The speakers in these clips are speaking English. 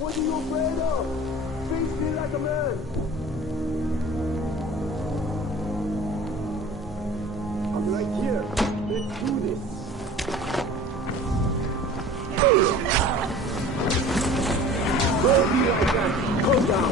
What are you afraid of? Face me like a man. I'm right here. Let's do this. Don't be like that. Calm down.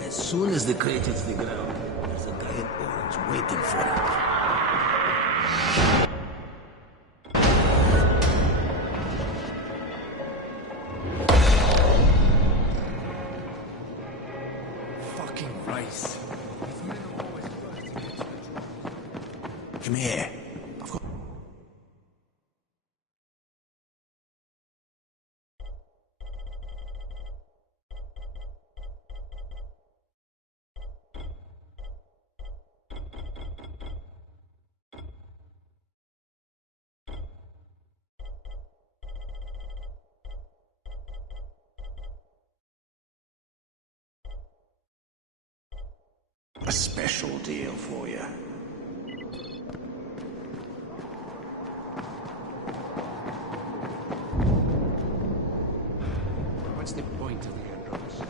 As soon as the crate hits the ground, there's a guy in orange waiting for it. Fucking rice. Come here. A special deal for you. What's the point of the androids?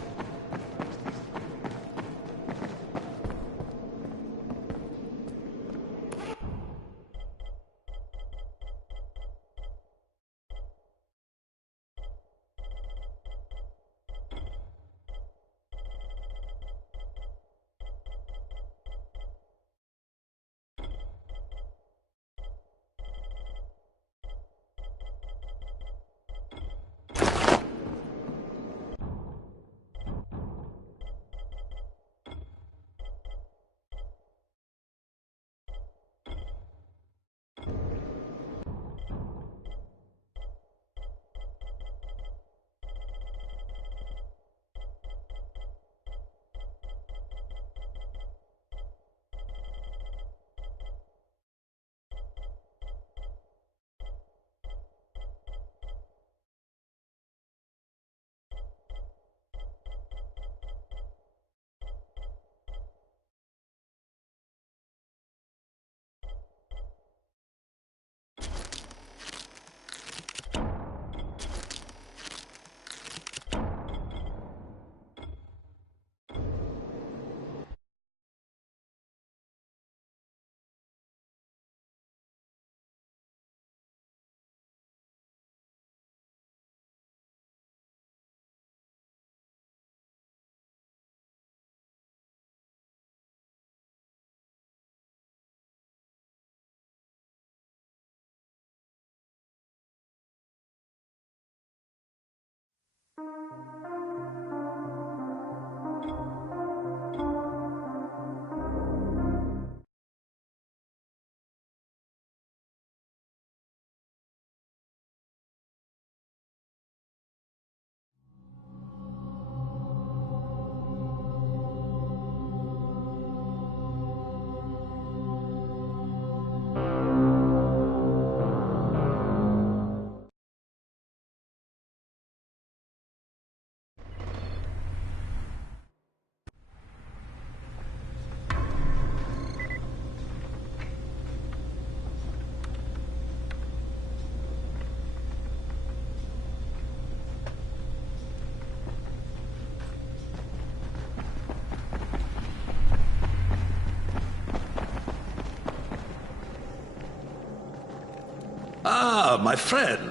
Ah, my friend.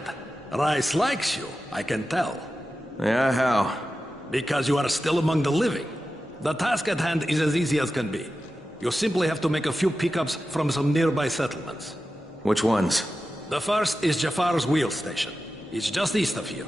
Rice likes you, I can tell. Yeah, how? Because you are still among the living. The task at hand is as easy as can be. You simply have to make a few pickups from some nearby settlements. Which ones? The first is Jafar's wheel station. It's just east of here.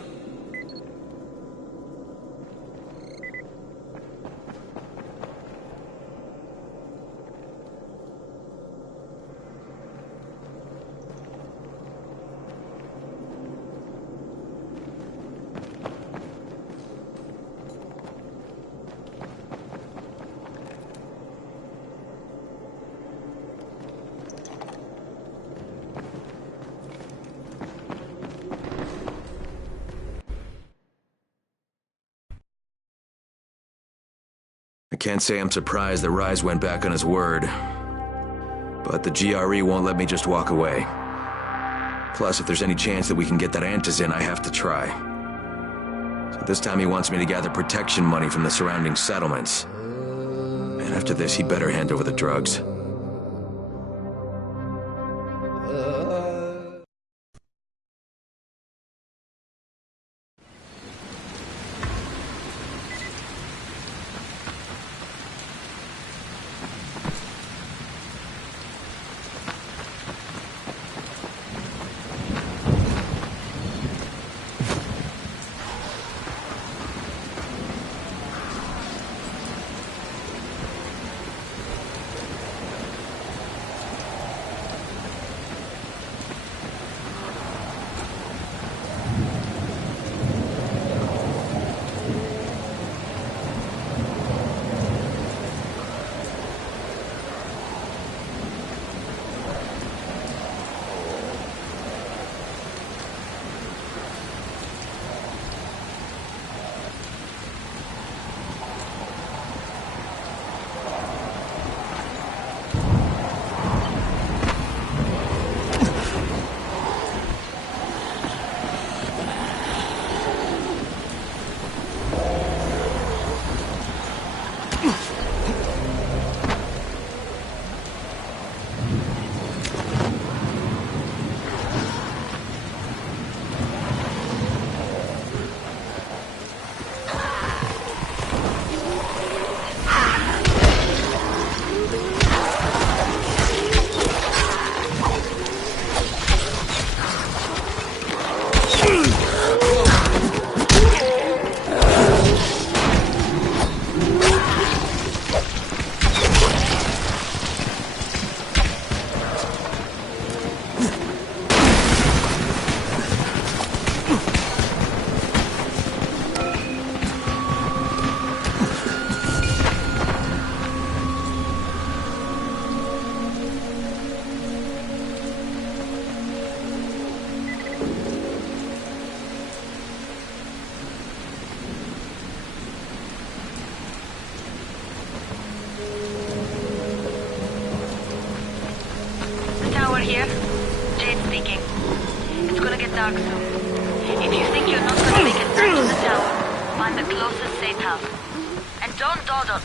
I can't say I'm surprised that Rise went back on his word. But the GRE won't let me just walk away. Plus, if there's any chance that we can get that Antis in, I have to try. So this time he wants me to gather protection money from the surrounding settlements. And after this, he better hand over the drugs. Here? Jade speaking. It's gonna get dark soon. If you think you're not gonna make it back to the tower, find the closest safe house. And don't dawdle.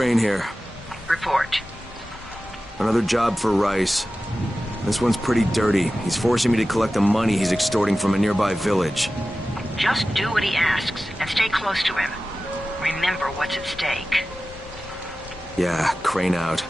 Crane here. Report. Another job for Rice. This one's pretty dirty. He's forcing me to collect the money he's extorting from a nearby village. Just do what he asks, and stay close to him. Remember what's at stake. Yeah, Crane out.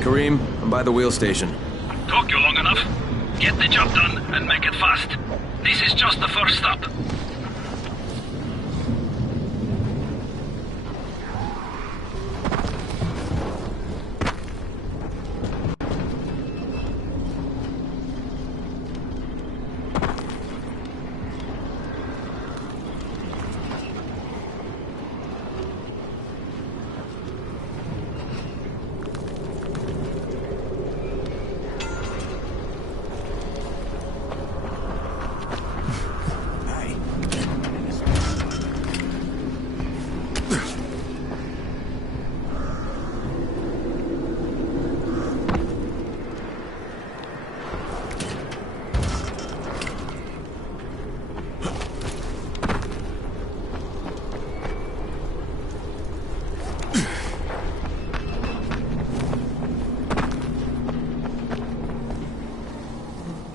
Kareem, I'm by the wheel station. Took you long enough. Get the job done and make it fast. This is just the first stop.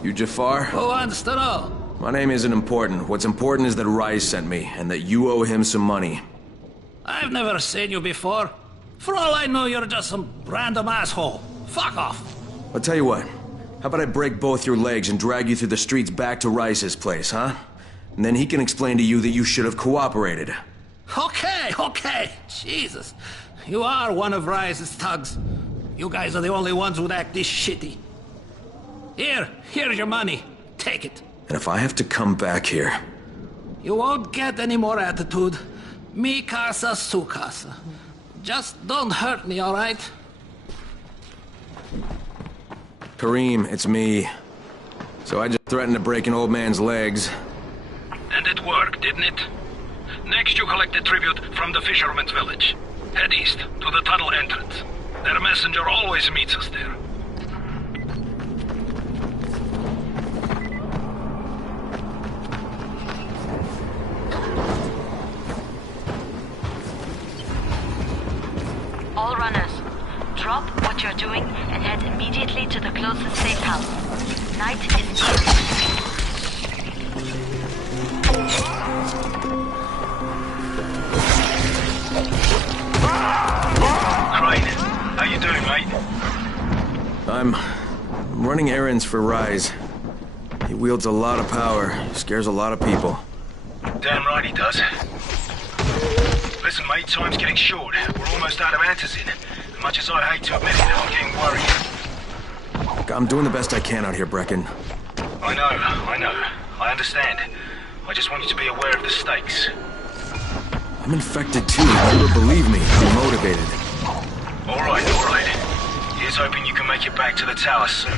You Jafar? Who wants to know? My name isn't important. What's important is that Rice sent me, and that you owe him some money. I've never seen you before. For all I know, you're just some random asshole. Fuck off. I'll tell you what. How about I break both your legs and drag you through the streets back to Rice's place, huh? And then he can explain to you that you should have cooperated. Okay. Jesus. You are one of Rice's thugs. You guys are the only ones who'd act this shitty. Here's your money. Take it. And if I have to come back here... You won't get any more attitude. Mi casa, su casa. Just don't hurt me, all right? Kareem, it's me. So I just threatened to break an old man's legs. And it worked, didn't it? Next you collect a tribute from the fisherman's village. Head east to the tunnel entrance. Their messenger always meets us there. All runners, drop what you're doing and head immediately to the closest safe house. Night is near. Crane, how you doing, mate? I'm running errands for Rise. He wields a lot of power, scares a lot of people. Damn right he does. Listen, mate, time's getting short. We're almost out of antizin. As much as I hate to admit it, I'm getting worried. I'm doing the best I can out here, Brecken. I know. I understand. I just want you to be aware of the stakes. I'm infected too. You would believe me. I'm motivated. All right. Here's hoping you can make it back to the tower soon.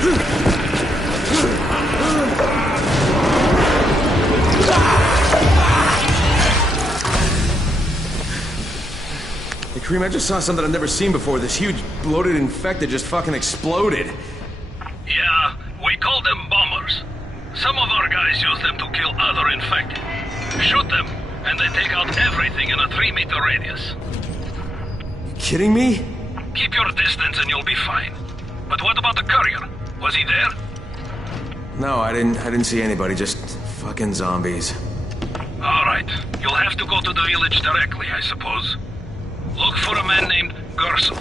Hey, Kareem, I just saw something I've never seen before. This huge, bloated infected just fucking exploded. Yeah, we call them bombers. Some of our guys use them to kill other infected. Shoot them, and they take out everything in a 3-meter radius. You kidding me? Keep your distance and you'll be fine. But what about the courier? Was he there? No, I didn't see anybody, just fucking zombies. Alright, you'll have to go to the village directly, I suppose. Look for a man named Gersel.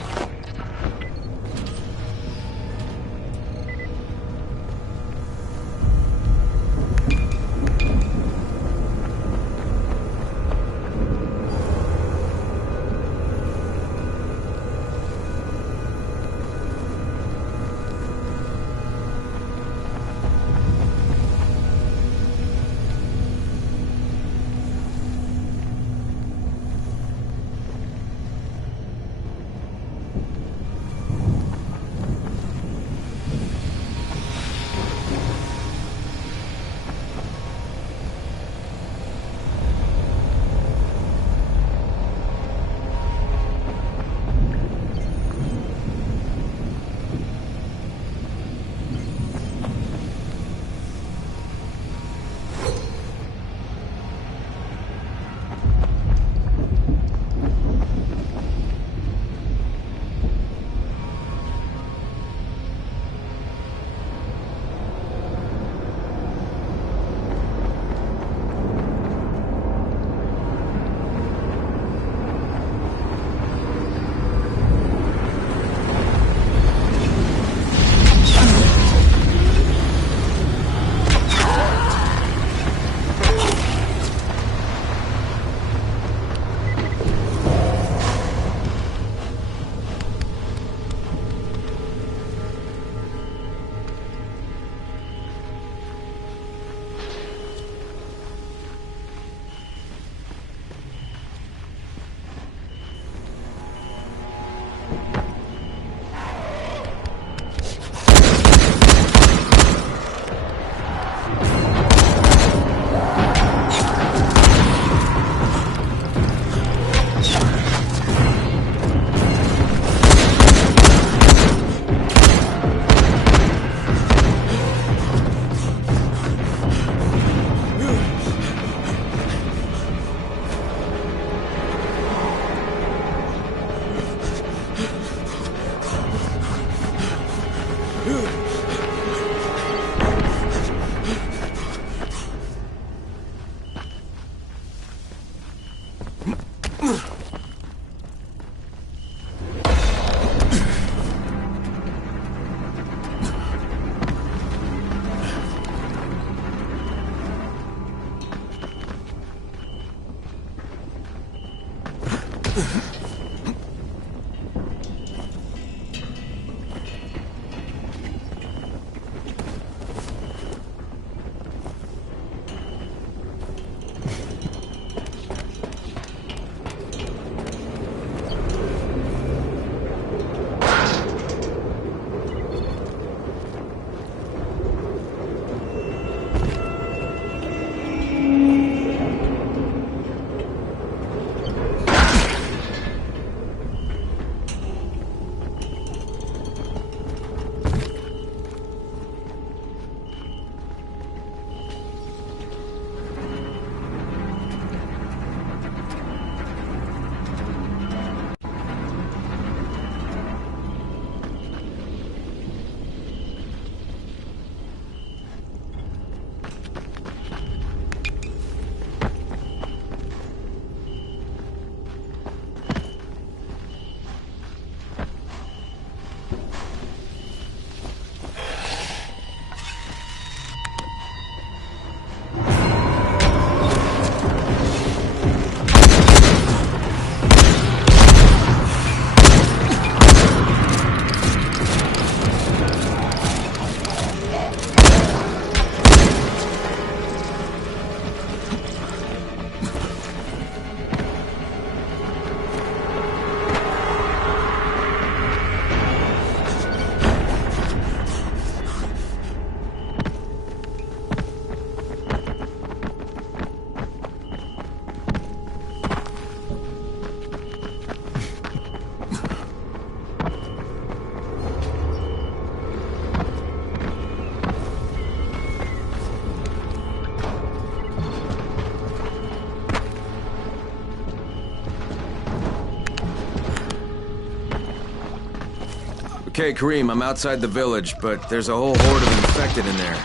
Okay, Kareem, I'm outside the village, but there's a whole horde of infected in there.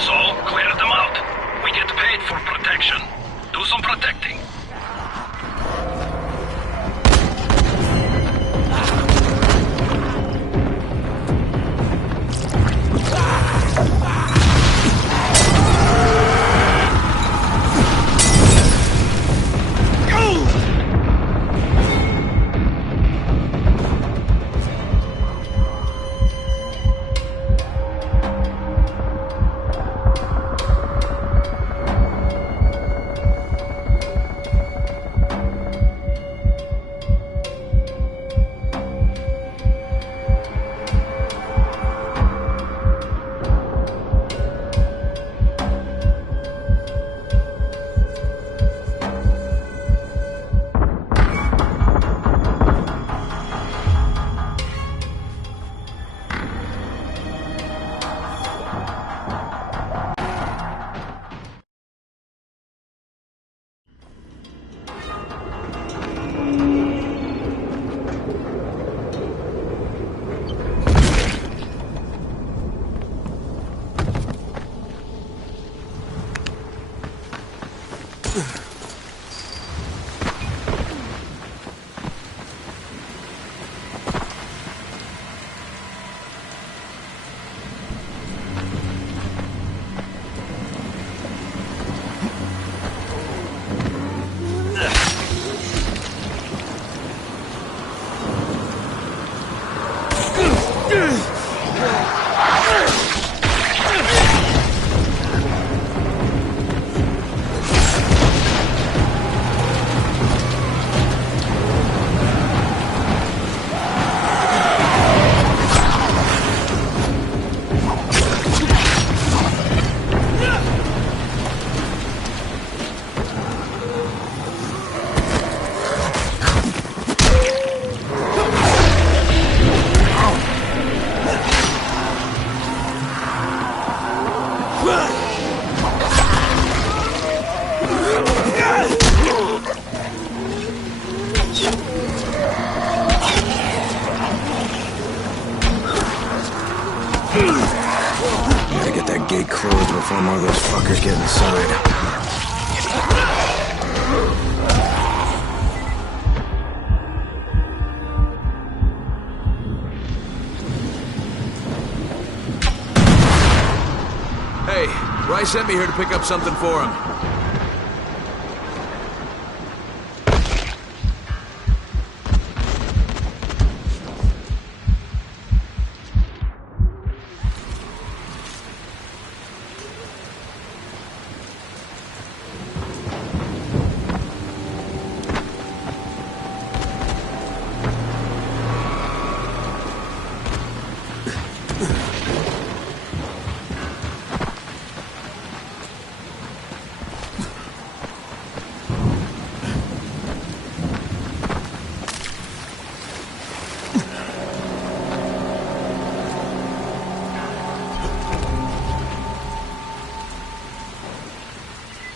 So, clear them out. We get paid for protection. Do some protecting. Gotta get that gate closed before more of those fuckers get inside. Hey, Rice sent me here to pick up something for him.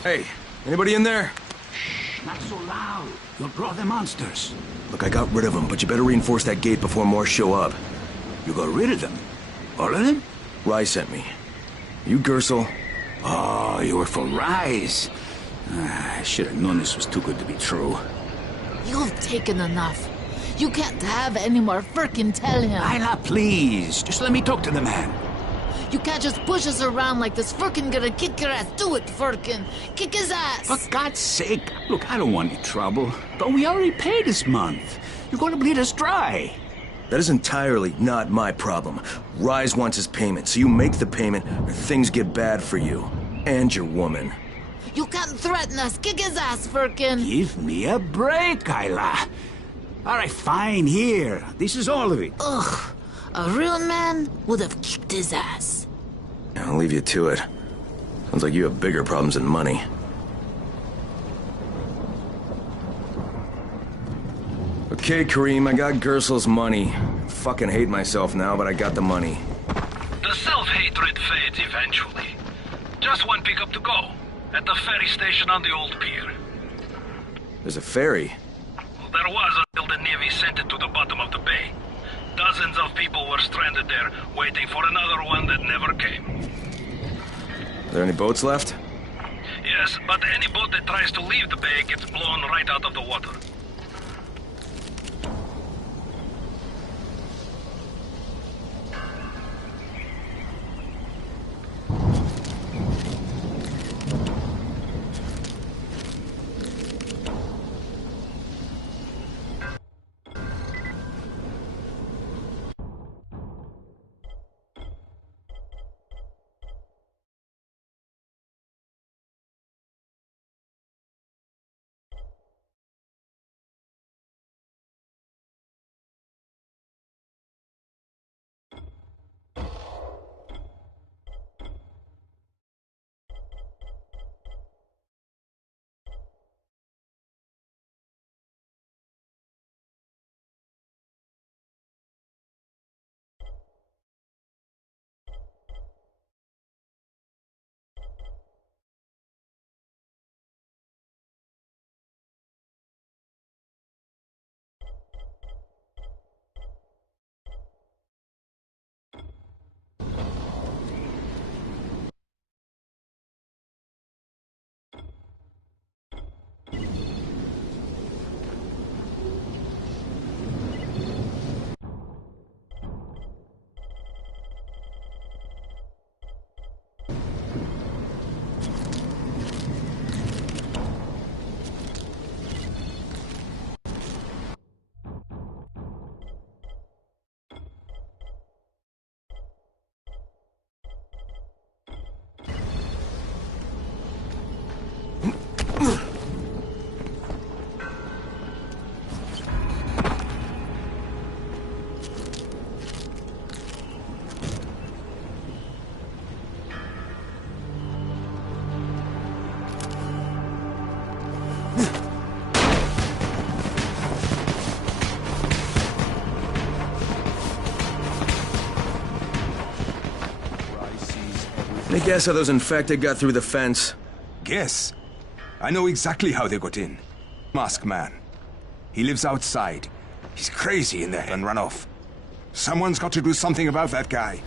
Hey, anybody in there? Shh, not so loud. You'll draw the monsters. Look, I got rid of them, but you better reinforce that gate before more show up. You got rid of them? All of them? Rise sent me. You Gersel? Oh, you were for Rise. I should have known this was too good to be true. You've taken enough. You can't have any more. Frickin' tell him. Isla, please. Just let me talk to the man. You can't just push us around like this. Frickin' gonna kick your ass. Do it, Frickin'. Kick his ass. For God's sake. Look, I don't want any trouble. But we already paid this month. You're gonna bleed us dry. That is entirely not my problem. Rise wants his payment, so you make the payment or things get bad for you. And your woman. You can't threaten us. Kick his ass, Frickin'. Give me a break, Isla. All right, fine, here. This is all of it. Ugh. A real man would have kicked his ass. I'll leave you to it. Sounds like you have bigger problems than money. Okay, Kareem, I got Gersel's money. Fucking hate myself now, but I got the money. The self-hatred fades eventually. Just one pickup to go. At the ferry station on the old pier. There's a ferry. Well, there was until the Navy sent it to the bottom of the bay. Dozens of people were stranded there, waiting for another one that never came. Are there any boats left? Yes, but any boat that tries to leave the bay gets blown right out of the water. Any guess how those infected got through the fence? Guess? I know exactly how they got in. Mask man. He lives outside. He's crazy in there and run off. Someone's got to do something about that guy.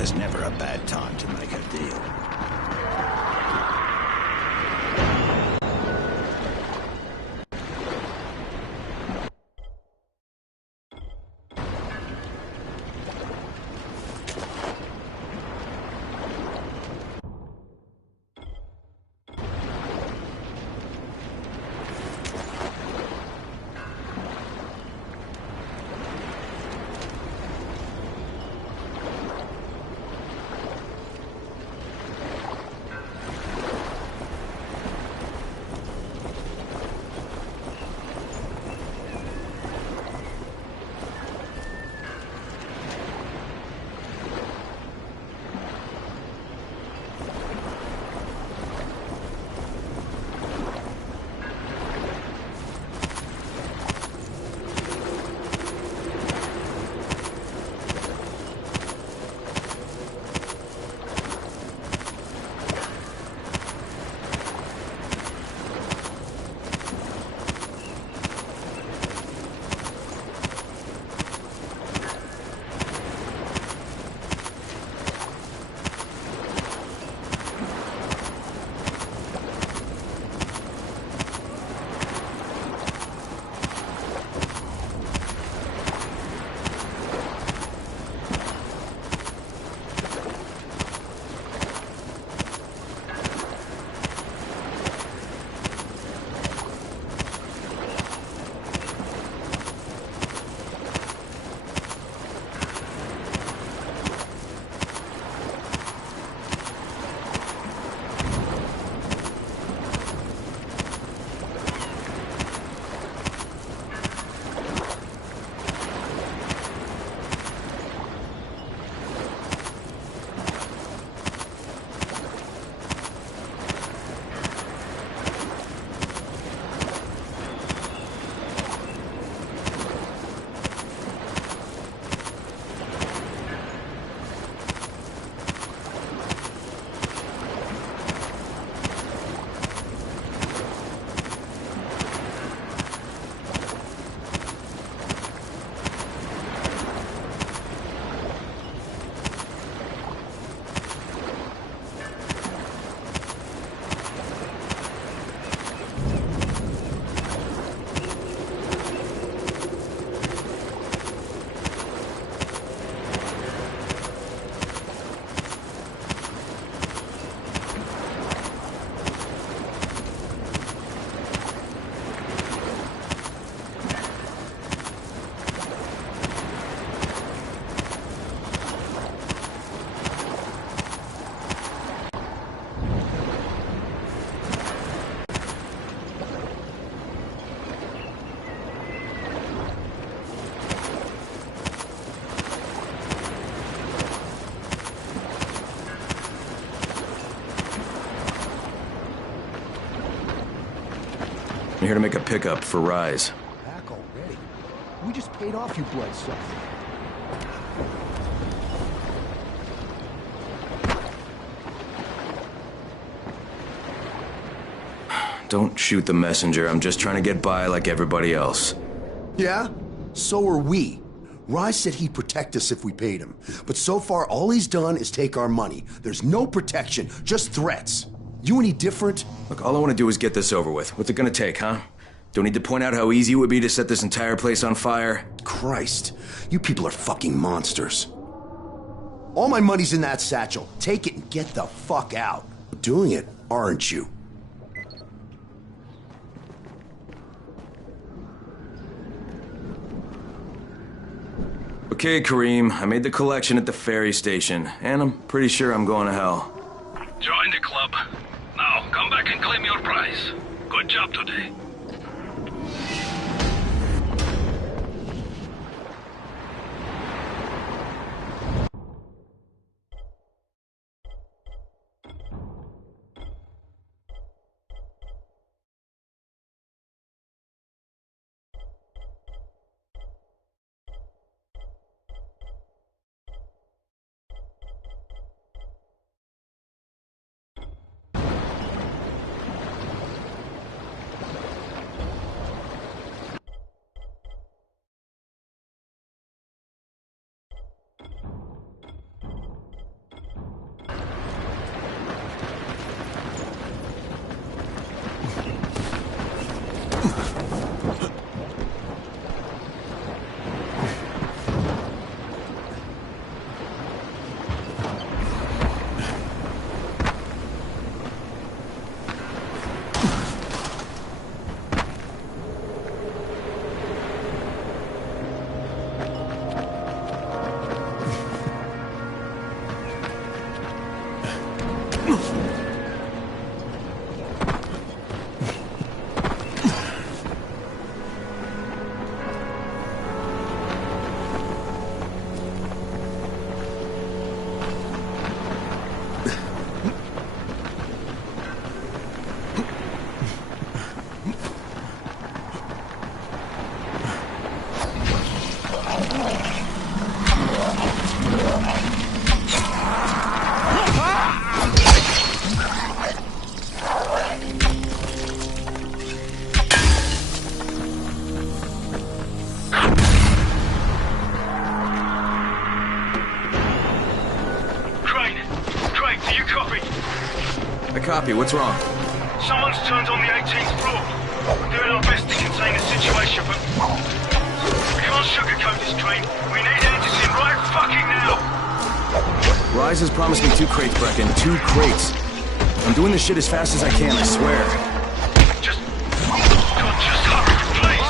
There's never a bad time to make a deal. I'm here to make a pickup for Rise. Back already? We just paid off, you bloodsucker. Don't shoot the messenger. I'm just trying to get by like everybody else. Yeah? So are we. Rise said he'd protect us if we paid him. But so far, all he's done is take our money. There's no protection, just threats. You any different? Look, all I want to do is get this over with. What's it gonna take, huh? Don't need to point out how easy it would be to set this entire place on fire? Christ, you people are fucking monsters. All my money's in that satchel. Take it and get the fuck out. Doing it, aren't you? Okay, Kareem, I made the collection at the ferry station, and I'm pretty sure I'm going to hell. Join the club. Now, come back and claim your prize. Good job today. I copy. What's wrong? Someone's turned on the 18th floor. We're doing our best to contain the situation, but we can't sugarcoat this train. We need Anderson right fucking now. Rise has promised me 2 crates, Brecken. 2 crates. I'm doing this shit as fast as I can, I swear. Just hurry, please.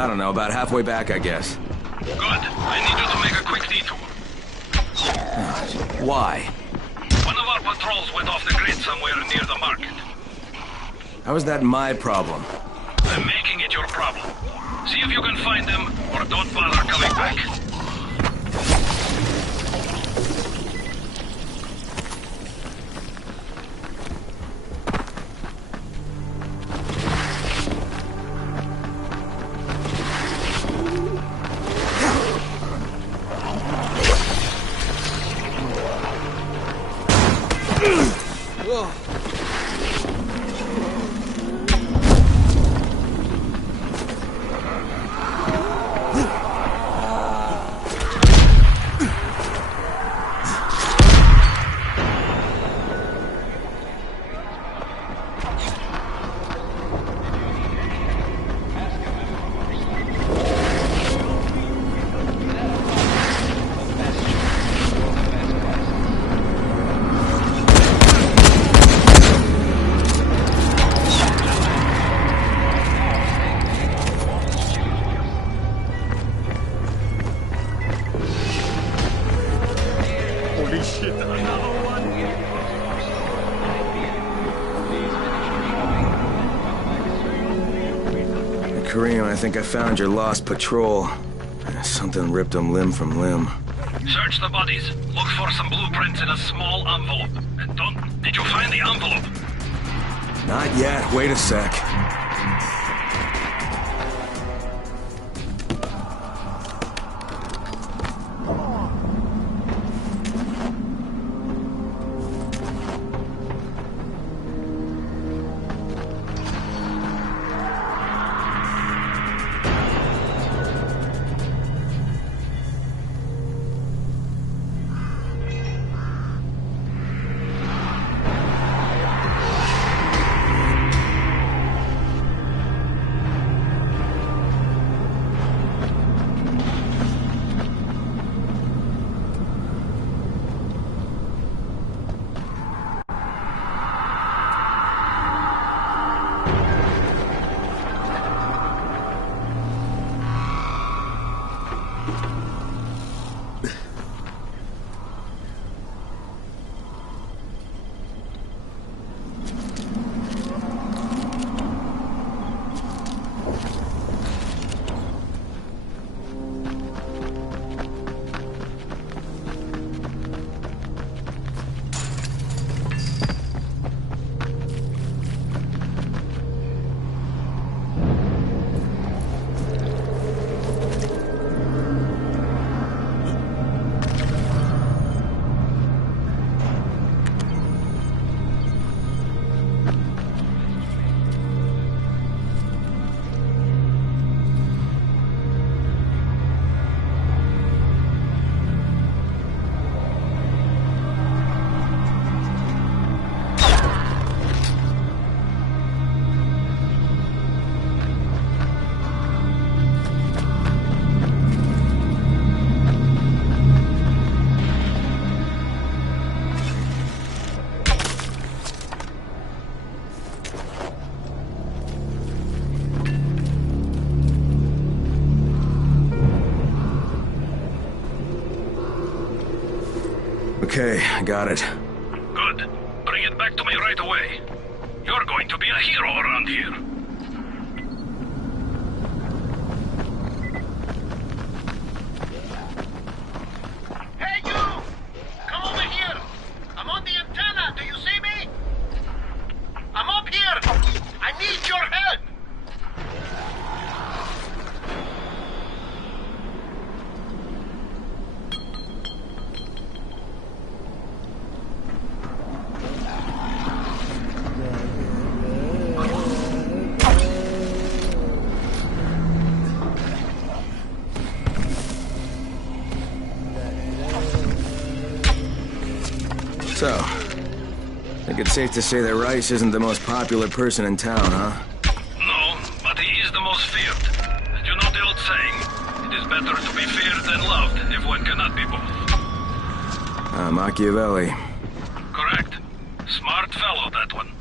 I don't know, about halfway back, I guess. Good. I need you to make a quick detour. Why? One of our patrols went off the grid somewhere near the market. How is that my problem? I'm making it your problem. See if you can find them, or don't bother coming back. Kareem, I think I found your lost patrol. Something ripped them limb from limb. Search the bodies. Look for some blueprints in a small envelope. And did you find the envelope? Not yet. Wait a sec. Okay, I got it. Good. Bring it back to me right away. You're going to be a hero around here. Hey, you! Come over here! I'm on the antenna, do you see me? I'm up here! I need your help! So, I think it's safe to say that Rice isn't the most popular person in town, huh? No, but he is the most feared. And you know the old saying, it is better to be feared than loved if one cannot be both. Machiavelli. Correct. Smart fellow, that one.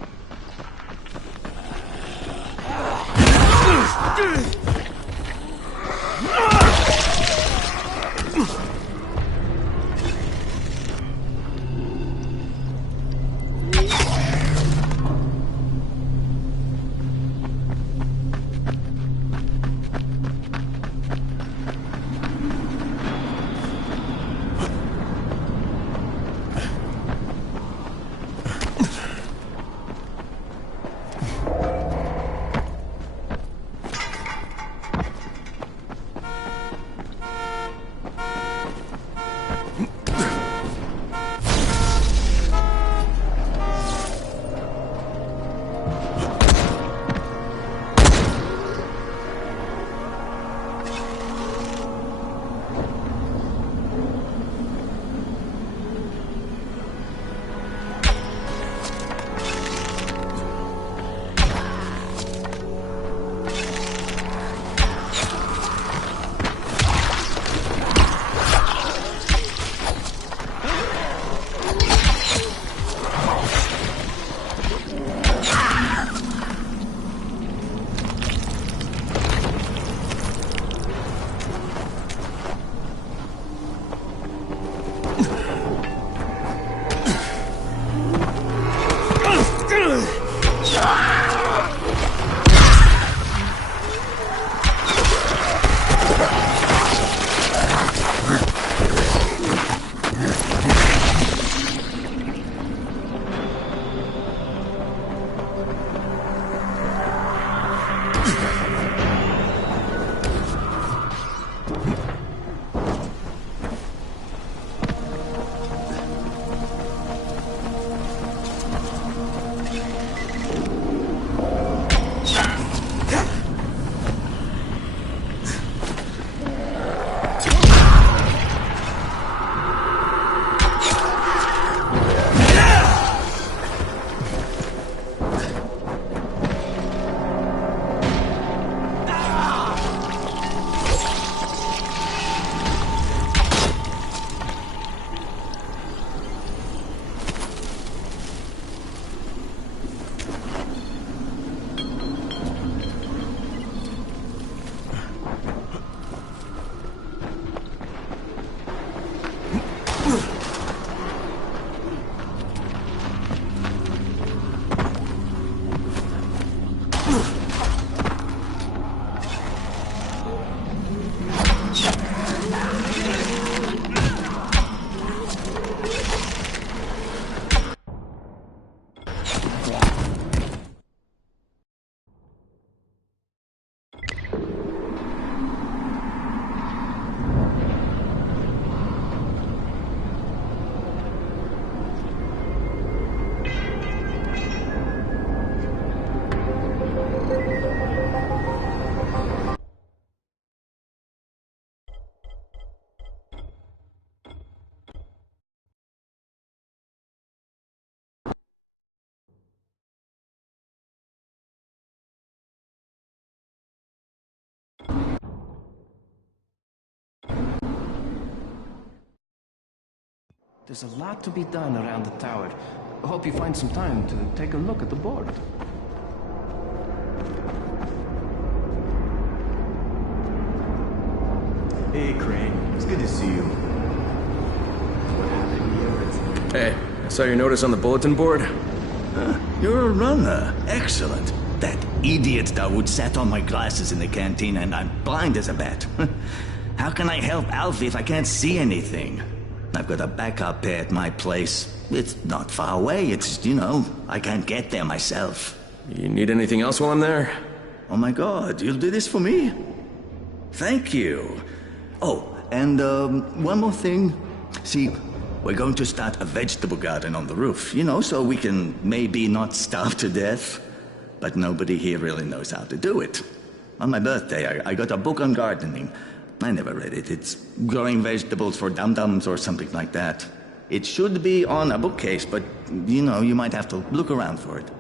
There's a lot to be done around the tower. I hope you find some time to take a look at the board. Hey, Crane. It's good to see you. Hey, I saw your notice on the bulletin board. You're a runner. Excellent. That idiot Dawood sat on my glasses in the canteen and I'm blind as a bat. How can I help Alfie if I can't see anything? I've got a backup pair at my place. It's not far away. It's, I can't get there myself. You need anything else while I'm there? Oh my God, you'll do this for me? Thank you. Oh, and one more thing. See, we're going to start a vegetable garden on the roof, so we can maybe not starve to death. But nobody here really knows how to do it. On my birthday, I got a book on gardening. I never read it. It's growing vegetables for dum-dums or something like that. It should be on a bookcase, but, you might have to look around for it.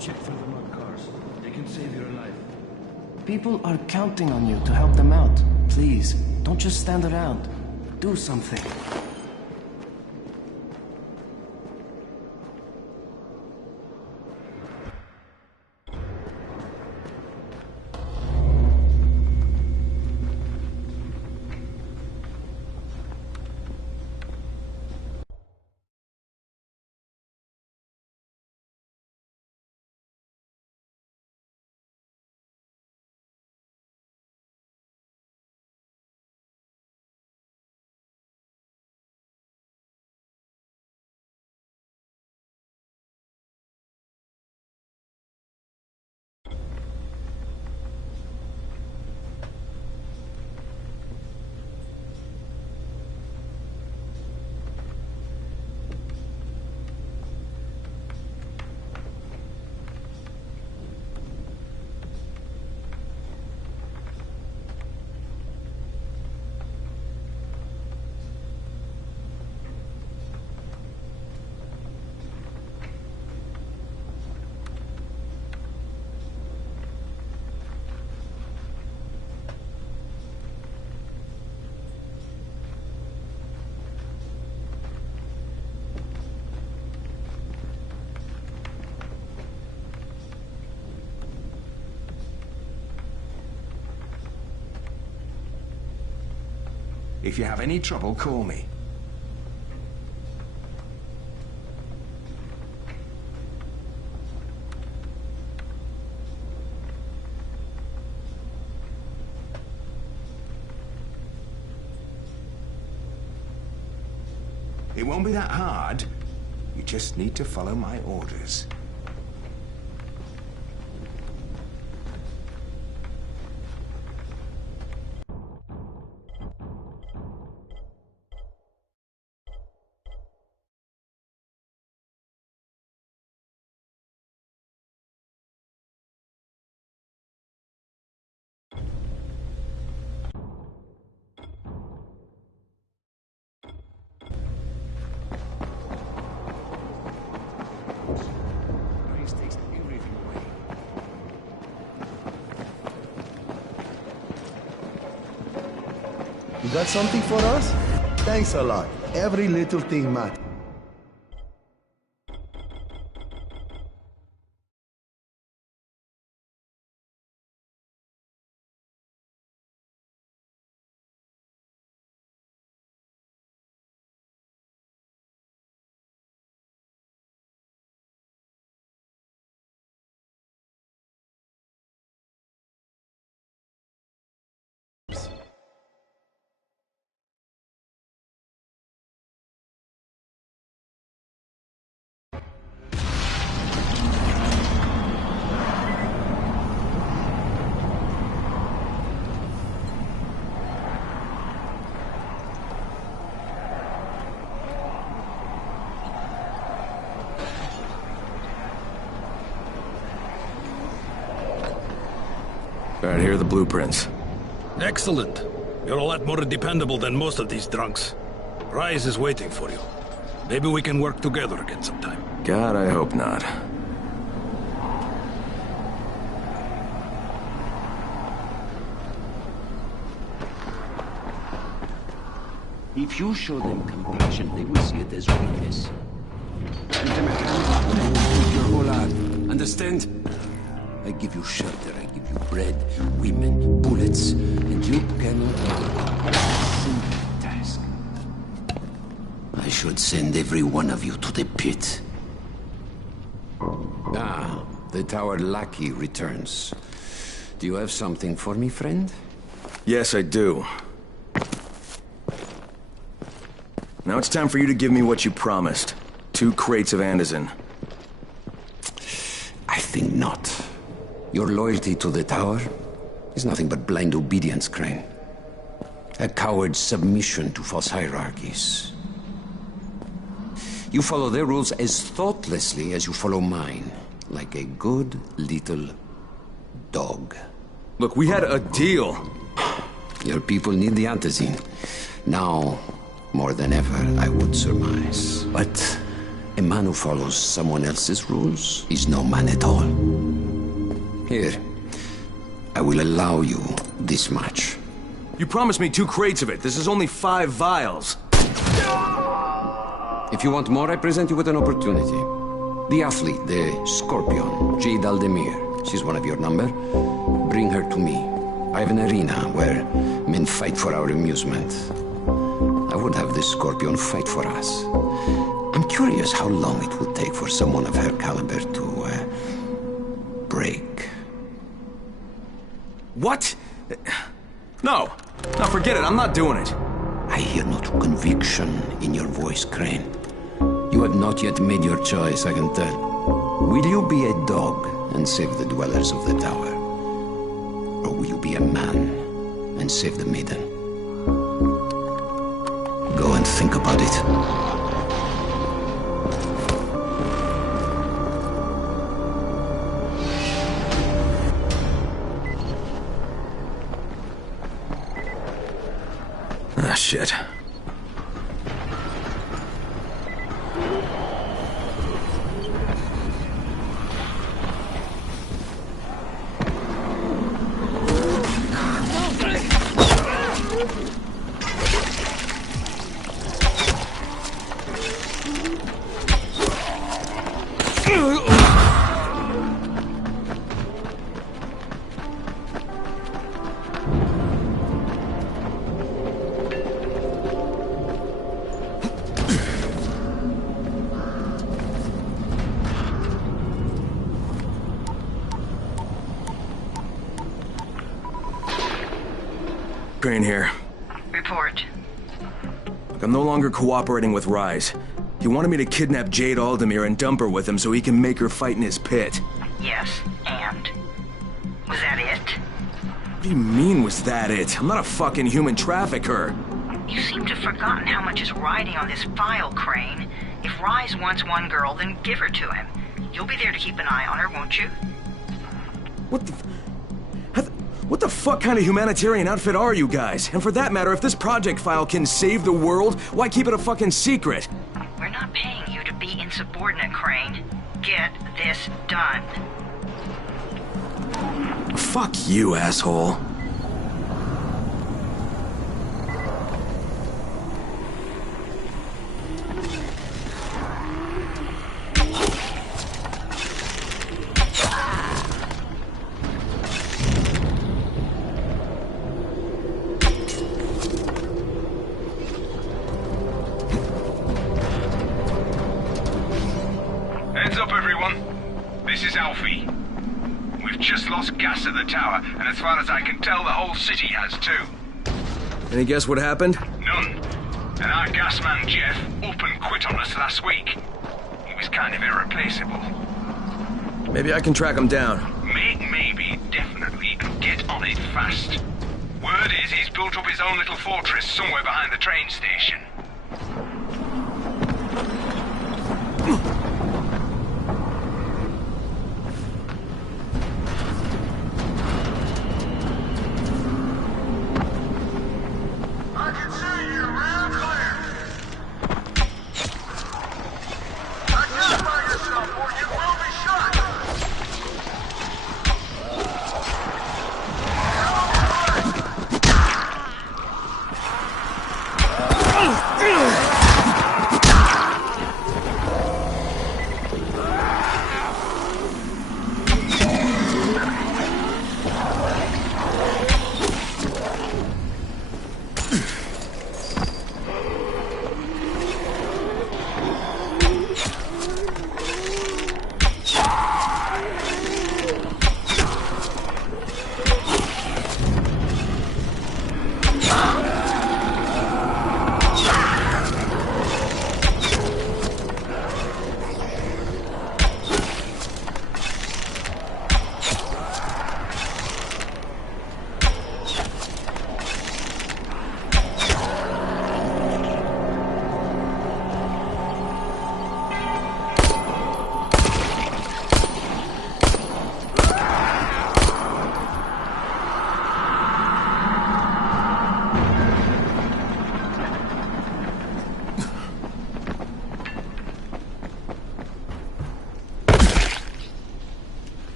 Check for the mud cars. They can save your life. People are counting on you to help them out. Please, don't just stand around. Do something. If you have any trouble, call me. It won't be that hard. You just need to follow my orders. You got something for us? Thanks a lot. Every little thing matters. Alright, here are the blueprints. Excellent. You're a lot more dependable than most of these drunks. Rise is waiting for you. Maybe we can work together again sometime. God, I hope not. If you show them compassion, they will see it as weakness. Give them a hand and I will take your whole arm. Understand? I give you shelter, I give you bread, women, bullets, and you cannot do a simple task. I should send every one of you to the pit. Ah, the tower lackey returns. Do you have something for me, friend? Yes, I do. Now it's time for you to give me what you promised. 2 crates of Anderson. I think not. Your loyalty to the tower is nothing but blind obedience, Crane. A coward's submission to false hierarchies. You follow their rules as thoughtlessly as you follow mine. Like a good little dog. Look, we had a deal. Your people need the antizin. Now, more than ever, I would surmise. But a man who follows someone else's rules is no man at all. Here, I will allow you this much. You promised me 2 crates of it. This is only 5 vials. If you want more, I present you with an opportunity. The athlete, the Scorpion, Jade Aldemir. She's one of your number. Bring her to me. I have an arena where men fight for our amusement. I would have this Scorpion fight for us. I'm curious how long it would take for someone of her caliber to, break. What? No. No, forget it. I'm not doing it. I hear no true conviction in your voice, Crane. You have not yet made your choice, I can tell. Will you be a dog and save the dwellers of the tower? Or will you be a man and save the maiden? Go and think about it. Ah, shit. Crane here. Report. Look, I'm no longer cooperating with Rise. He wanted me to kidnap Jade Aldemir and dump her with him so he can make her fight in his pit. Yes, and? Was that it? What do you mean, was that it? I'm not a fucking human trafficker. You seem to have forgotten how much is riding on this file, Crane. If Rise wants one girl, then give her to him. You'll be there to keep an eye on her, won't you? What the fuck kind of humanitarian outfit are you guys? And for that matter, if this project file can save the world, why keep it a fucking secret? We're not paying you to be insubordinate, Crane. Get this done. Fuck you, asshole. Heads up, everyone. This is Alfie. We've just lost gas at the tower, and as far as I can tell, the whole city has too. Any guess what happened? None. And our gas man, Jeff, up and quit on us last week. He was kind of irreplaceable. Maybe I can track him down. Make maybe definitely and get on it fast. Word is he's built up his own little fortress somewhere behind the train station.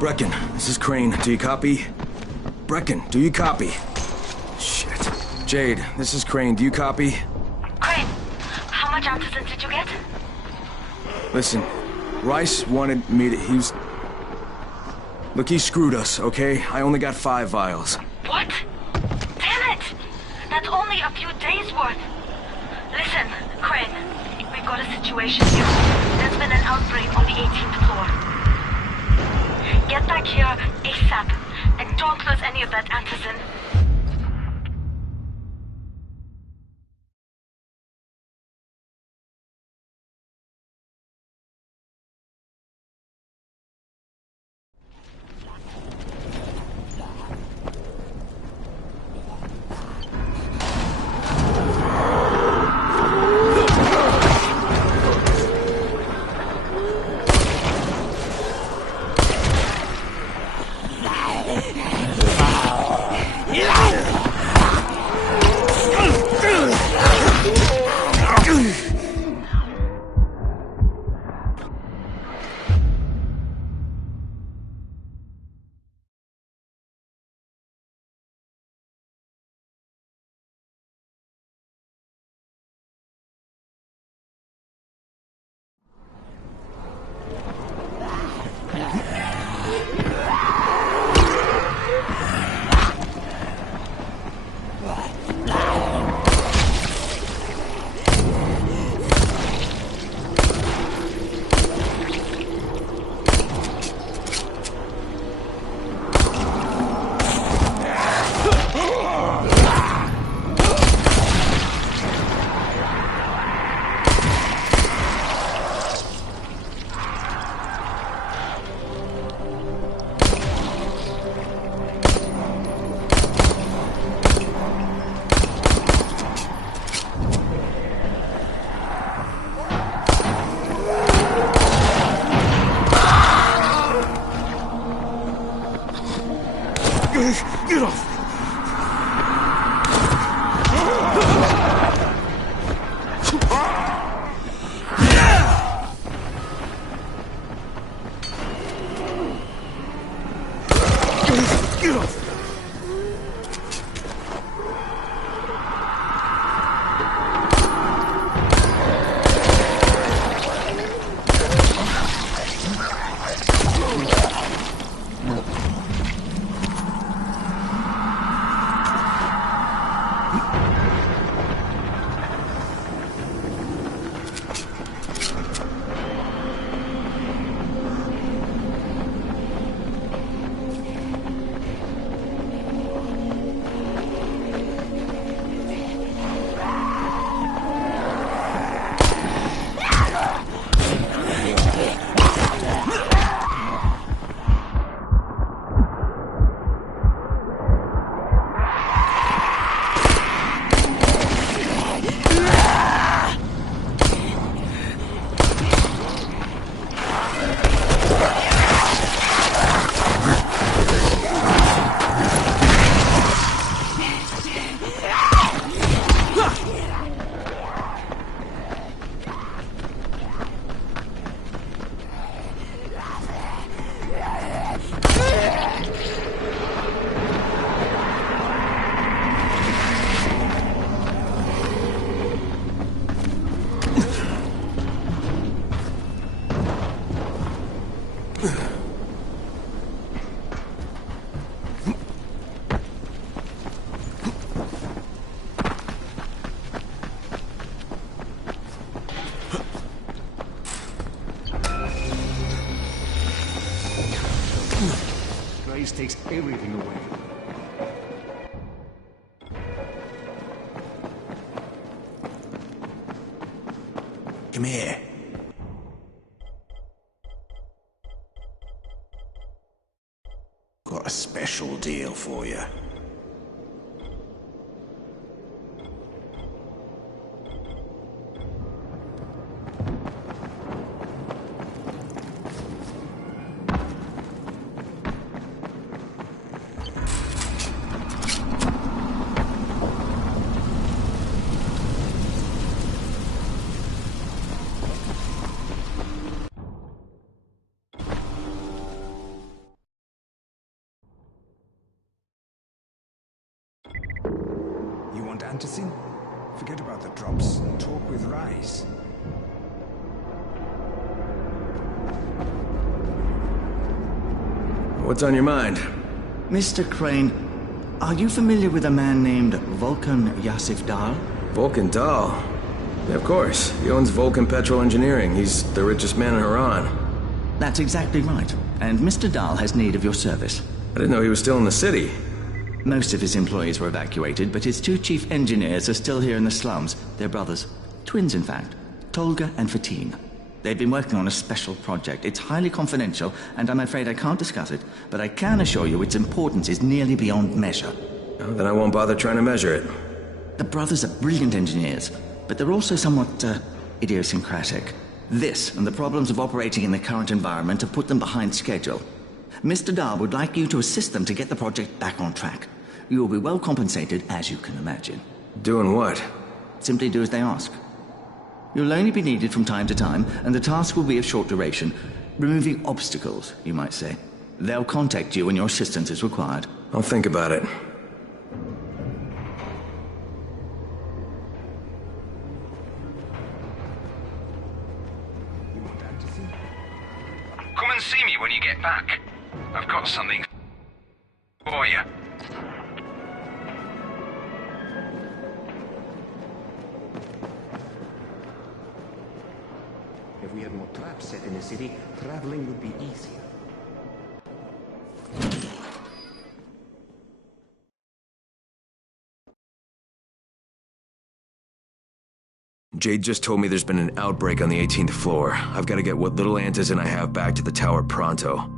Brecken, this is Crane. Do you copy? Brecken, do you copy? Shit. Jade, this is Crane. Do you copy? Crane, how much antizin did you get? Listen, Rice wanted me to... Look, he screwed us, okay? I only got 5 vials. What? Damn it! That's only a few days' worth. Listen, Crane, we've got a situation here. There's been an outbreak on the 18th floor. Get back here ASAP, and don't lose any of that antizin. Yeah! takes everything away. Come here. Got a special deal for you. You want antizin? Forget about the drops and talk with Rise. What's on your mind? Mr. Crane, are you familiar with a man named Vulcan Yasif Dahl? Vulcan Dahl? Yeah, of course. He owns Vulcan Petrol Engineering. He's the richest man in Haran. That's exactly right. And Mr. Dahl has need of your service. I didn't know he was still in the city. Most of his employees were evacuated, but his two chief engineers are still here in the slums. They're brothers. Twins, in fact. Tolga and Fatin. They've been working on a special project. It's highly confidential, and I'm afraid I can't discuss it, but I can assure you its importance is nearly beyond measure. Oh, then I won't bother trying to measure it. The brothers are brilliant engineers, but they're also somewhat, idiosyncratic. This, and the problems of operating in the current environment, have put them behind schedule. Mr. Dahl would like you to assist them to get the project back on track. You will be well compensated, as you can imagine. Doing what? Simply do as they ask. You'll only be needed from time to time, and the task will be of short duration. Removing obstacles, you might say. They'll contact you when your assistance is required. I'll think about it. Come and see me when you get back. I've got something for you. If we had more traps set in the city, traveling would be easier. Jade just told me there's been an outbreak on the 18th floor. I've got to get what little antizin I have back to the tower pronto.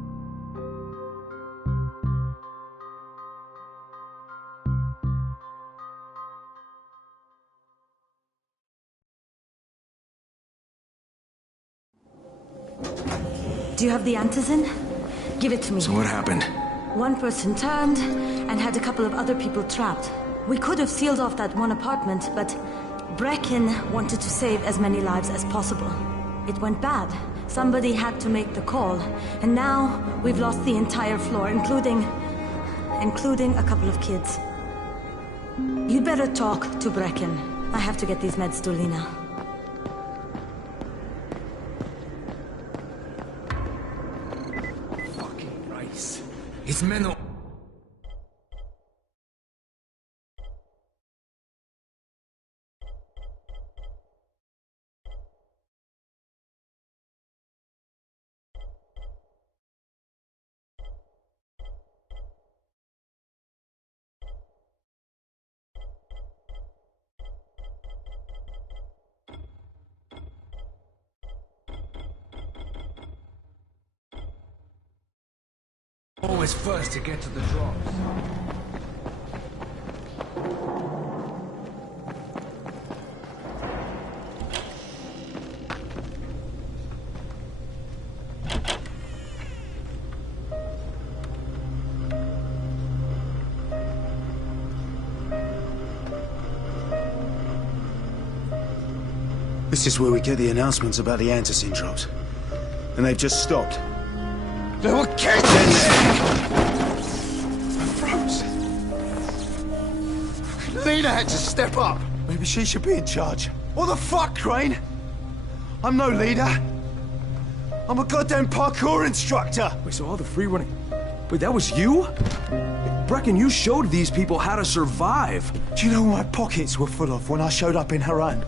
Do you have the antizin? Give it to me. So what happened? One person turned and had a couple of other people trapped. We could have sealed off that one apartment, but Brecken wanted to save as many lives as possible. It went bad. Somebody had to make the call, and now we've lost the entire floor, including a couple of kids. You'd better talk to Brecken. I have to get these meds to Lena. Fucking Rice. His men are... always first to get to the drops. This is where we get the announcements about the antizin drops. And they've just stopped. There were kids in there! I froze. Lena had to step up. Maybe she should be in charge. What the fuck, Crane? I'm no leader. I'm a goddamn parkour instructor. Wait, so all the free running... Wait, that was you? Brecken, you showed these people how to survive. Do you know what my pockets were full of when I showed up in Haran?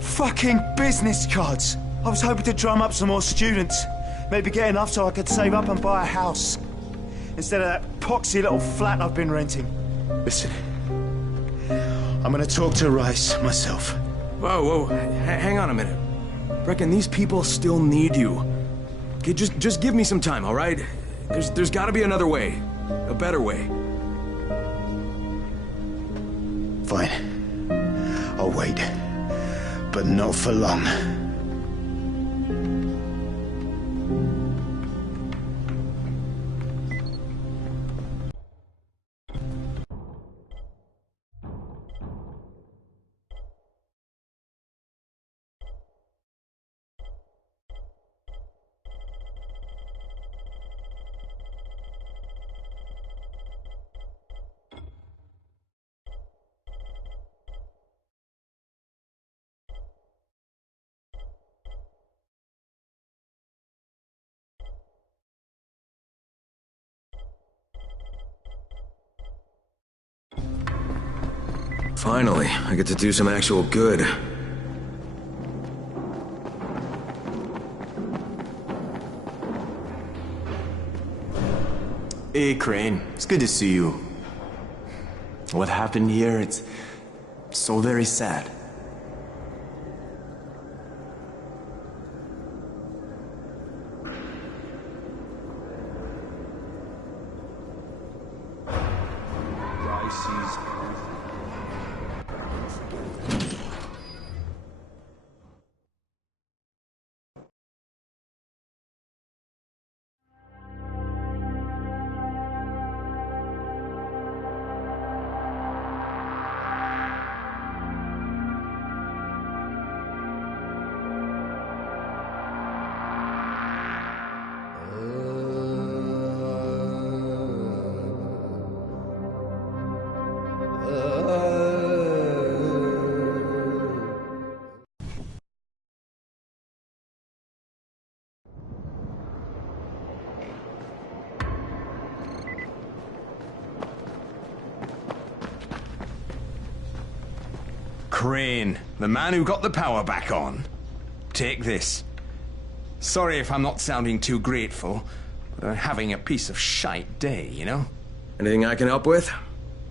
Fucking business cards. I was hoping to drum up some more students. Maybe get enough so I could save up and buy a house. instead of that poxy little flat I've been renting. Listen, I'm gonna talk to Rice myself. Whoa, hang on a minute. Reckon these people still need you. Okay, just give me some time, all right? There's gotta be another way. A better way. Fine. I'll wait. But not for long. Finally, I get to do some actual good. Hey, Crane. It's good to see you. What happened here, it's so very sad. Crane, the man who got the power back on. Take this. Sorry if I'm not sounding too grateful, but I'm having a piece of shite day, you know? Anything I can help with?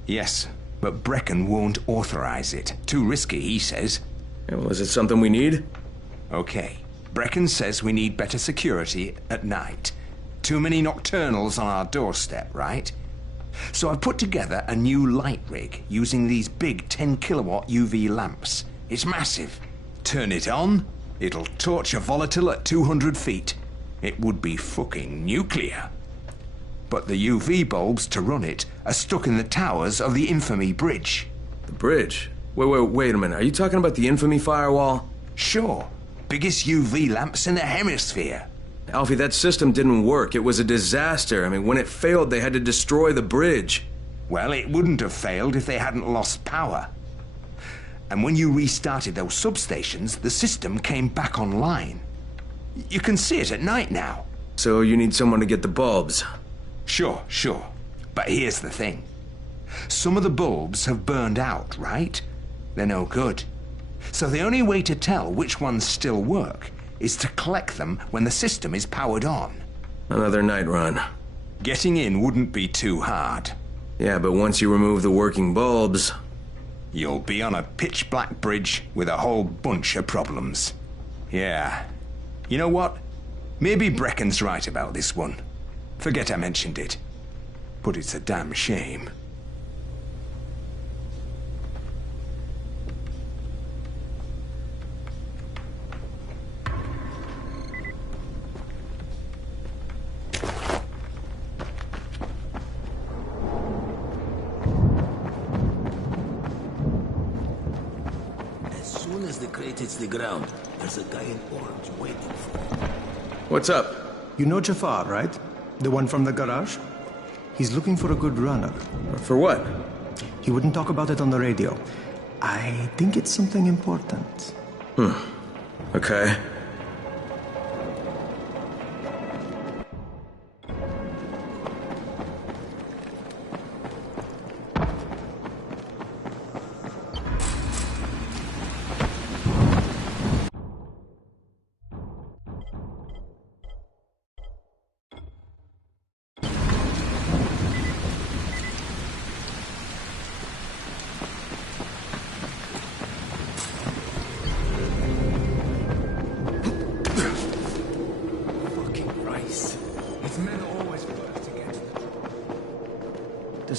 Yes, but Brecken won't authorize it. Too risky, he says. Yeah, well, is it something we need? Okay. Brecken says we need better security at night. Too many nocturnals on our doorstep, right? So I've put together a new light rig using these big 10-kilowatt UV lamps. It's massive. Turn it on, it'll torch a volatile at 200 feet. It would be fucking nuclear. But the UV bulbs to run it are stuck in the towers of the Infamy Bridge. The bridge? Wait a minute. Are you talking about the Infamy firewall? Sure. Biggest UV lamps in the hemisphere. Alfie, that system didn't work. It was a disaster. I mean, when it failed, they had to destroy the bridge. Well, it wouldn't have failed if they hadn't lost power. And when you restarted those substations, the system came back online. You can see it at night now. So you need someone to get the bulbs? Sure. But here's the thing. Some of the bulbs have burned out, right? They're no good. So the only way to tell which ones still work is to collect them when the system is powered on. Another night run. Getting in wouldn't be too hard. Yeah, but once you remove the working bulbs... You'll be on a pitch-black bridge with a whole bunch of problems. Yeah. You know what? Maybe Brecken's right about this one. Forget I mentioned it. But it's a damn shame. As the crate hits the ground, there's a guy in orange waiting for you. What's up? You know Jafar, right? The one from the garage? He's looking for a good runner. For what? He wouldn't talk about it on the radio. I think it's something important. Okay.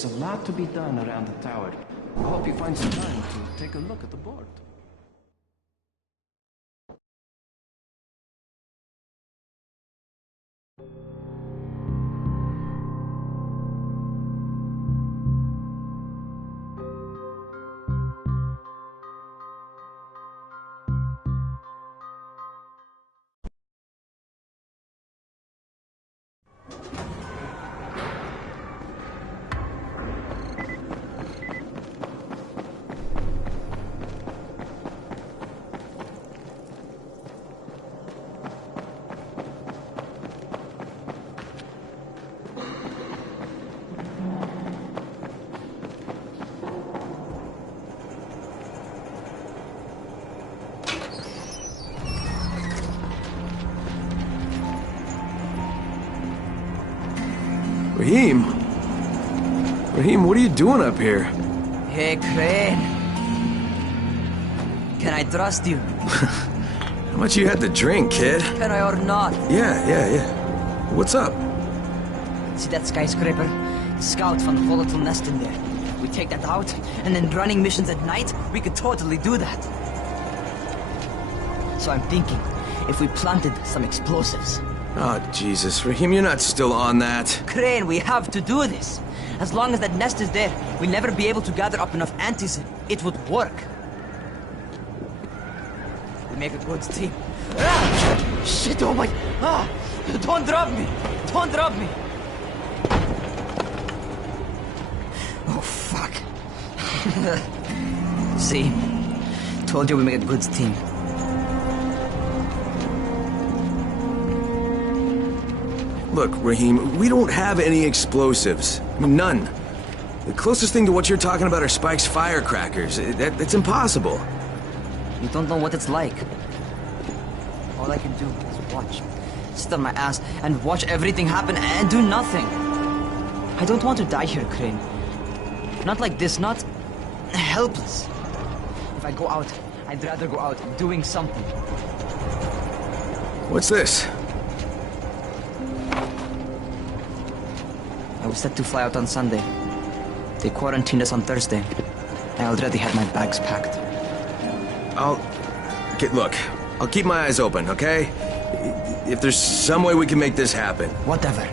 There's a lot to be done around the tower. I hope you find some time to take a look at the board. Raheem? Raheem, what are you doing up here? Hey, Crane. Can I trust you? How much you had to drink, kid? Can I or not? Yeah. What's up? See that skyscraper? Scout found a volatile nest in there. We take that out, and then running missions at night, we could totally do that. So I'm thinking, if we planted some explosives. Oh, Jesus. Raheem, you're not still on that. Crane, we have to do this. As long as that nest is there, we'll never be able to gather up enough antizin. It would work. We make a good team. Ah! Shit, oh my... Ah! Don't drop me! Don't drop me! Oh, fuck. See? Told you we make a good team. Look, Raheem, we don't have any explosives. I mean, none. The closest thing to what you're talking about are Spike's firecrackers. That's impossible. You don't know what it's like. All I can do is watch. Sit on my ass and watch everything happen and do nothing. I don't want to die here, Crane. Not like this, not helpless. If I go out, I'd rather go out doing something. What's this? I was set to fly out on Sunday. They quarantined us on Thursday. I already had my bags packed. Look, I'll keep my eyes open, okay? If there's some way we can make this happen. Whatever.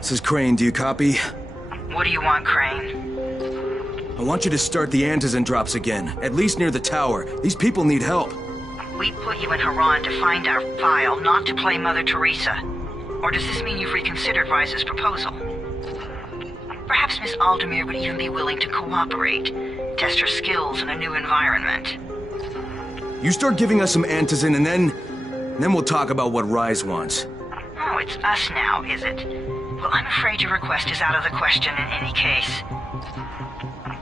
This is Crane, do you copy? What do you want, Crane? I want you to start the antizin drops again, at least near the tower. These people need help. We put you in Haran to find our file, not to play Mother Teresa. Or does this mean you've reconsidered Rise's proposal? Perhaps Miss Aldemir would even be willing to cooperate, test her skills in a new environment. You start giving us some antizin and then we'll talk about what Rise wants. Oh, it's us now, is it? Well, I'm afraid your request is out of the question in any case.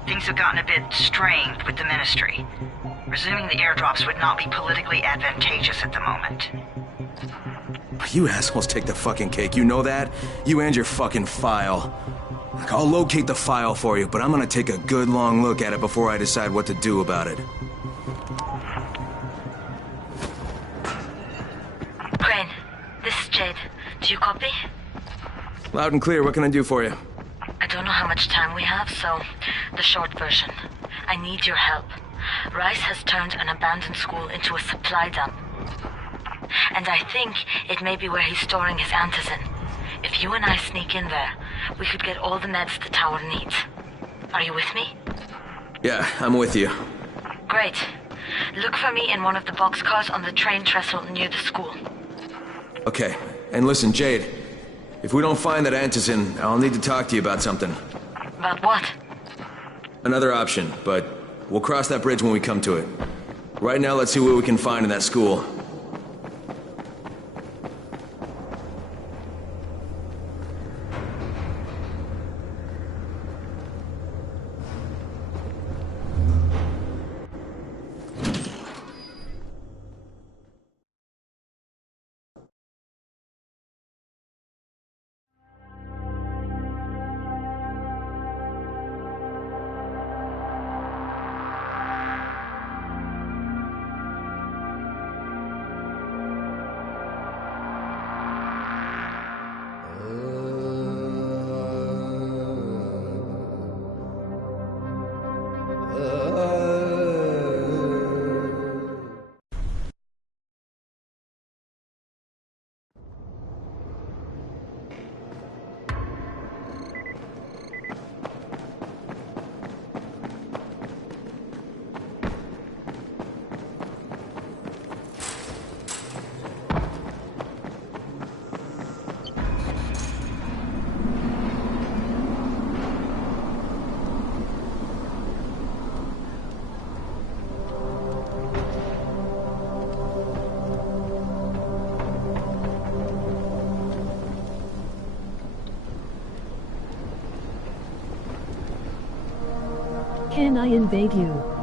Things have gotten a bit strained with the Ministry. Resuming the airdrops would not be politically advantageous at the moment. You assholes take the fucking cake, you know that? You and your fucking file. Look, I'll locate the file for you, but I'm gonna take a good long look at it before I decide what to do about it. Crane, this is Jade. Do you copy? Loud and clear, what can I do for you? I don't know how much time we have, so the short version. I need your help. Rice has turned an abandoned school into a supply dump. And I think it may be where he's storing his antizin. If you and I sneak in there, we could get all the meds the tower needs. Are you with me? Yeah, I'm with you. Great. Look for me in one of the boxcars on the train trestle near the school. Okay, and listen, Jade. If we don't find that antizin, I'll need to talk to you about something. About what? Another option, but we'll cross that bridge when we come to it. Right now, let's see what we can find in that school. can I invade you?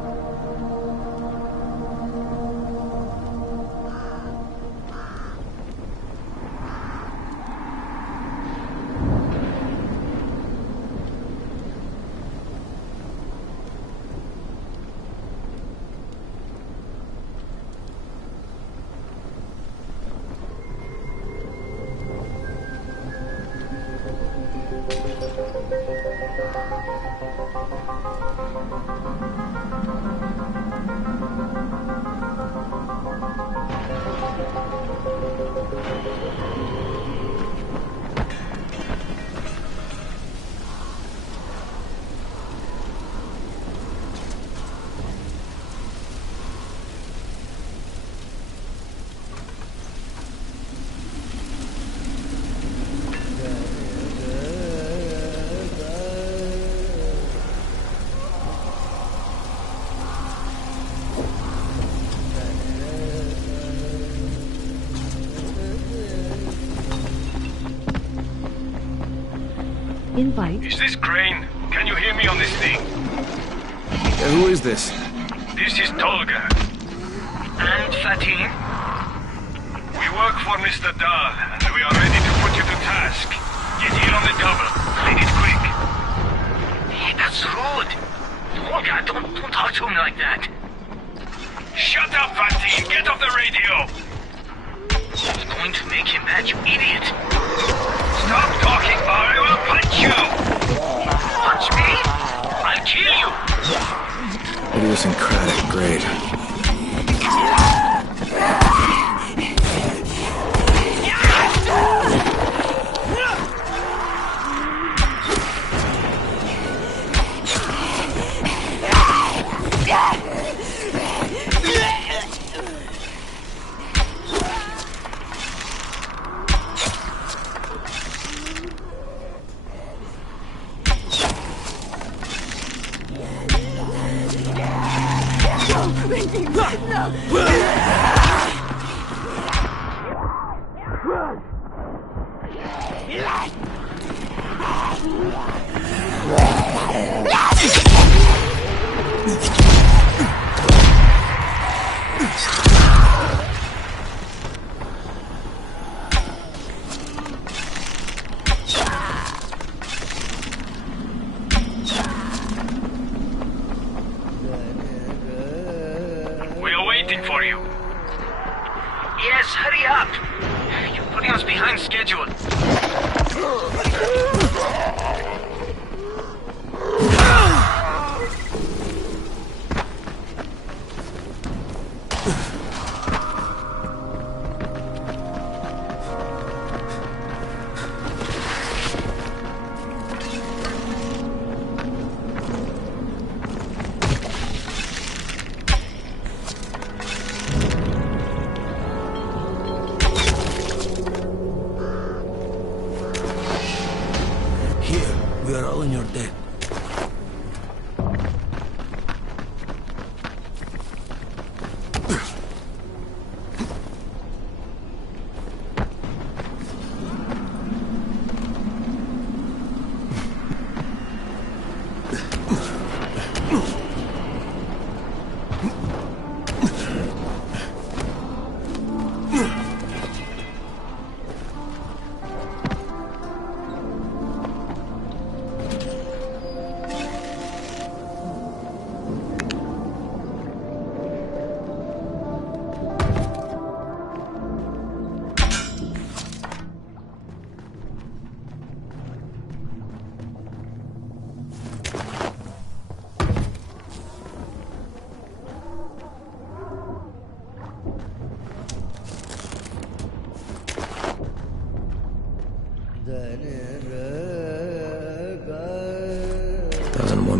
Invite. Is this Crane? Can you hear me on this thing? Yeah, who is this? This is Tolga. And Fatin? We work for Mr. Dahl, and we are ready to put you to task. Get here on the double. Clean it quick. Hey, that's rude. Tolga, don't talk to me like that. Shut up, Fatin! Get off the radio! I was going to make him mad, you idiot! Stop talking, or I will punch you! Punch me? I'll kill you! Idiosyncratic, great.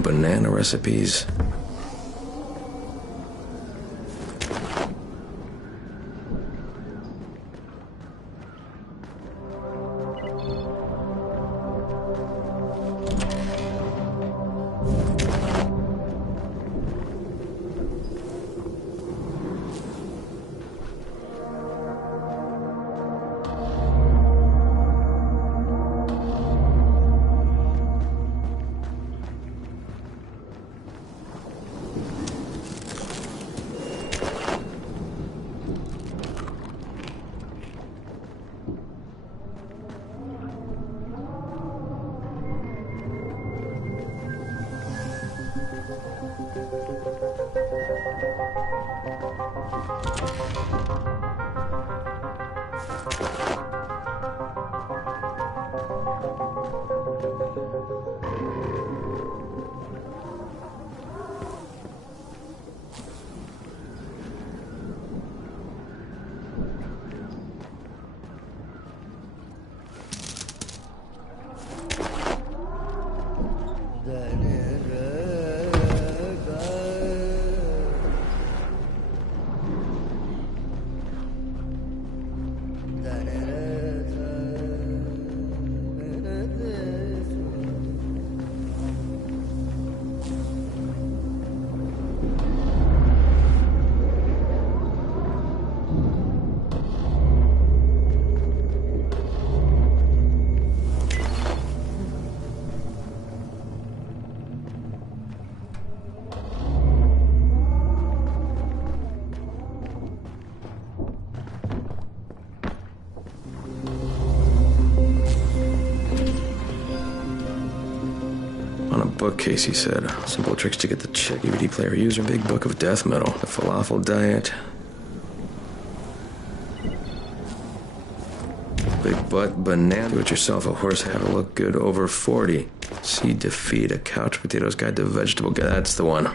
Banana recipes. bookcase, he said. Simple tricks to get the chick. DVD player user, big book of death metal. The falafel diet. Big butt banana. Do it yourself. A horse how to look good over 40. See defeat. A couch potatoes guide to vegetable. That's the one.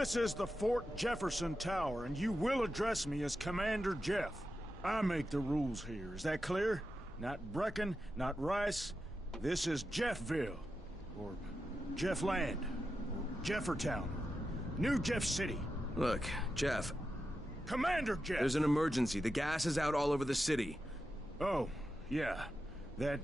This is the Fort Jefferson Tower, and you will address me as Commander Jeff. I make the rules here, is that clear? Not Brecken, not Rice. This is Jeffville, or Jeffland, or Jeffertown, New Jeff City. Look, Jeff. Commander Jeff! There's an emergency. The gas is out all over the city. Oh, yeah. That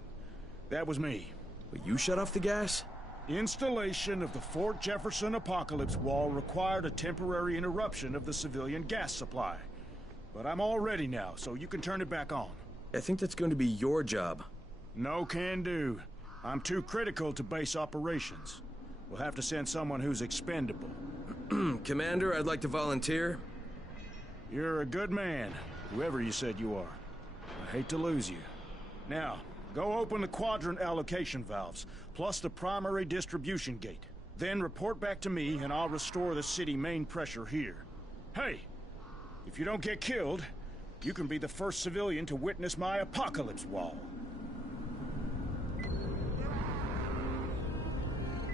was me. But you shut off the gas? Installation of the Fort Jefferson Apocalypse Wall required a temporary interruption of the civilian gas supply. But I'm all ready now, so you can turn it back on. I think that's going to be your job. No can do. I'm too critical to base operations. We'll have to send someone who's expendable. Commander, I'd like to volunteer. You're a good man, whoever you said you are. I hate to lose you. Now, go open the quadrant allocation valves, plus the primary distribution gate. Then report back to me, and I'll restore the city main pressure here. Hey, if you don't get killed, you can be the first civilian to witness my apocalypse wall.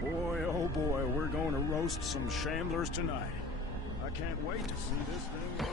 Boy, oh boy, we're going to roast some shamblers tonight. I can't wait to see this thing.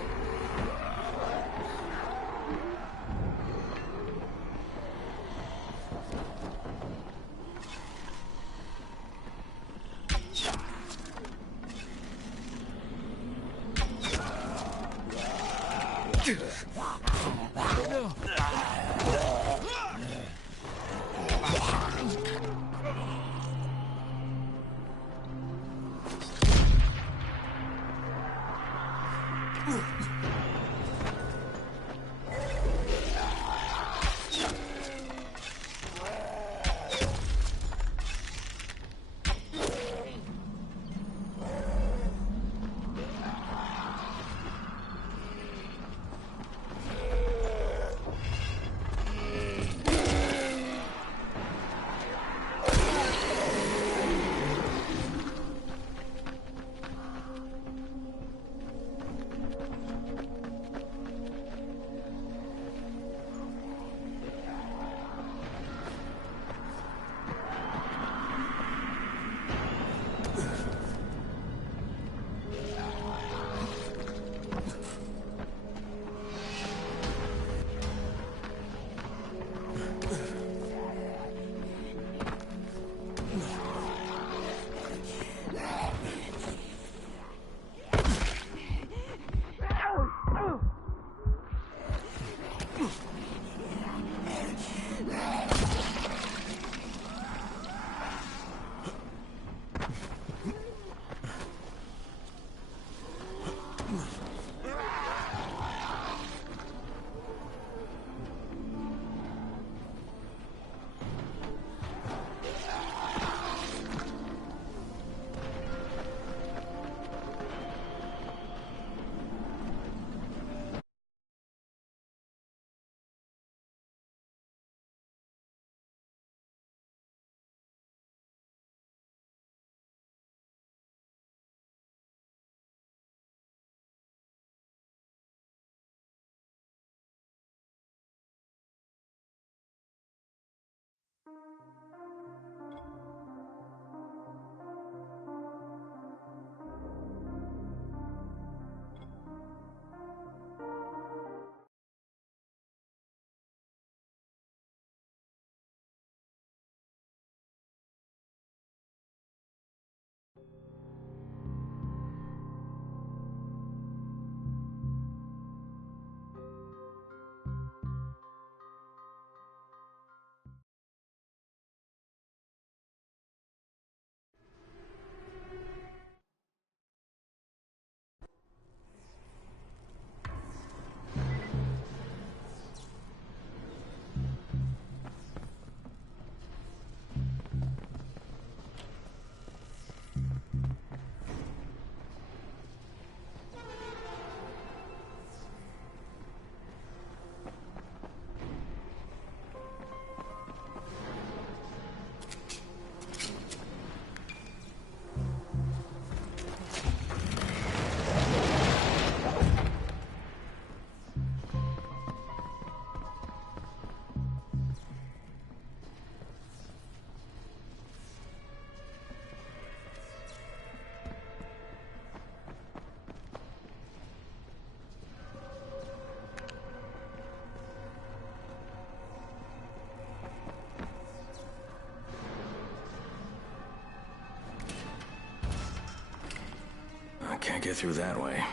get through that way.